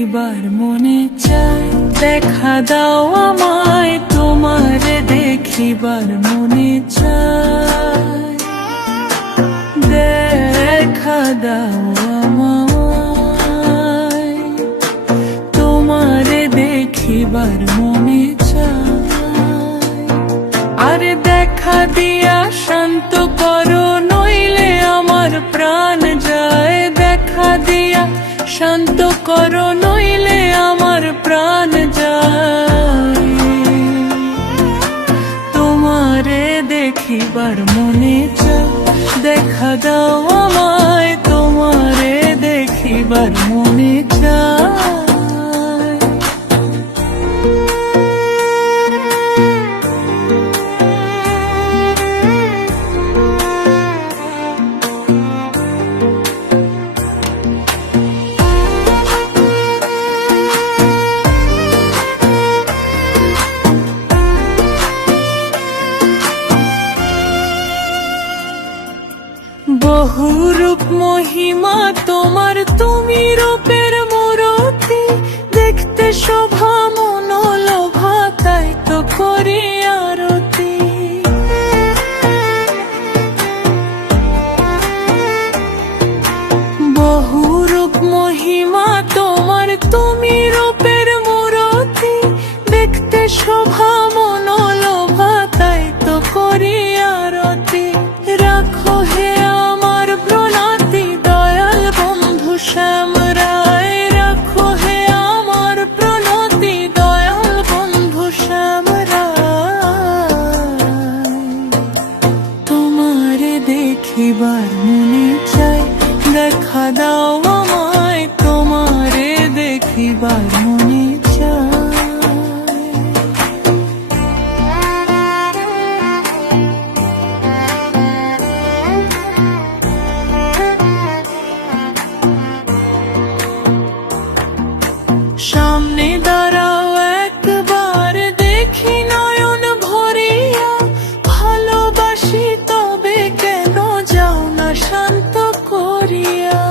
দেখিবার মনে চায়, দেখা দাও আমায় তোমারে দেখিবার মনে চায়, দেখা দাও আমায় তোমারে দেখিবার মনে চায়। আরে দেখা দিয়া শান্ত করো নইলে আমার প্রাণ যায়, দেখা দিয়া শান্ত করো নইলে আমার প্রাণ যায়। তোমারে দেখিবার মনে চায়, দেখা দাও আমায় তোমারে দেখিবার মনে চায়। বহুরূপ মহিমা তোমার, তুমি রূপের মূরতি, দেখতে শোভা মনোলোভা, তাই তো করি আরতি। বহুরূপ মহিমা তোমার, তুমি রূপের মূরতি, দেখতে শোভা মনোলোভা, তাই তো করি আরতি। রাখো হে আমার প্রণাতি দয়াল বন্ধু শ্যাম রায়, রাখো হে আমার প্রণাতি দয়াল বন্ধু শ্যাম রায়। তোমারে দেখিবার মনে চায়, দেখা দাও আমায় তোমারে দেখিবার মনে চায়। সামনে দাঁড়াও একবার দেখি নয়ন ভরিয়া, ভালোবাসি তবে কেন যাও না শান্ত করিয়া।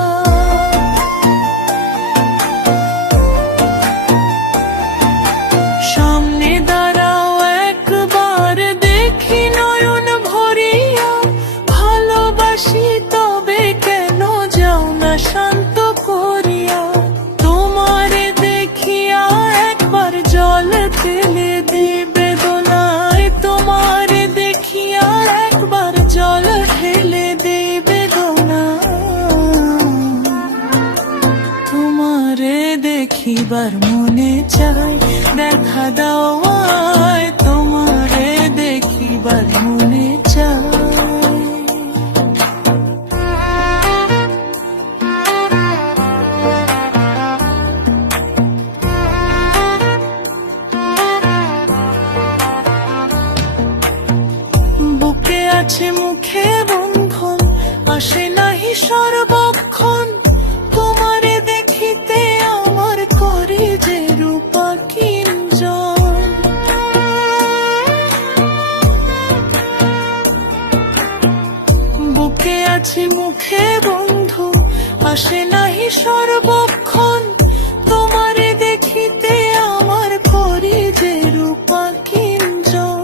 সামনে দাঁড়াও একবার দেখি নয়ন ভরিয়া, ভালোবাসি তবে কেন যাও না শান্ত করিয়া। তোমারে দেখিয়া একবার জল ফেলে দিবে দোনায়, তোমারে দেখিয়া একবার জল ফেলে দিবে দোনায়। তোমারে দেখিবার মনে চায়, দেখা দাও আমায় তোমারে দেখিবার মনে চায়। বুকে আছে মুখে বন্ধন, আসে নাহি সর্বক্ষণ, তোমারে দেখিতে আমার করে যে রূপা কিঞ্জন। বুকে আছে মুখে বন্ধু, আসে নাহি সর্বক্ষণ, তোমারে দেখিতে আমার করে যে রূপা কিঞ্জন।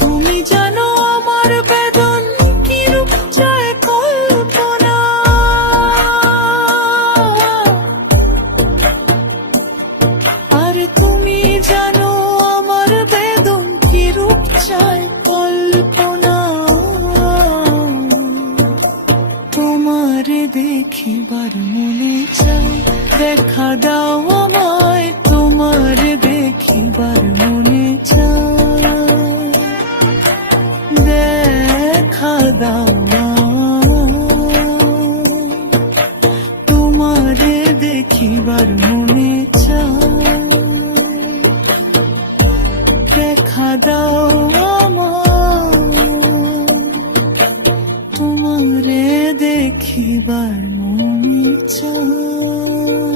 তুমি জানো আমার বেদন কি রূপ চায় কল্পনা, আর তুমি জানো আমার বেদন কি রূপ চায় কল্পনা। তোমারে দেখিবার মনে চায়, দেখা দাও আমায় তোমারে দেখিবার মনে চায়, দেখা দাও তোমারে দেখিবার মনে চায়, দেখা দাও আমায় তোমারে দেখিবার মনে চায়।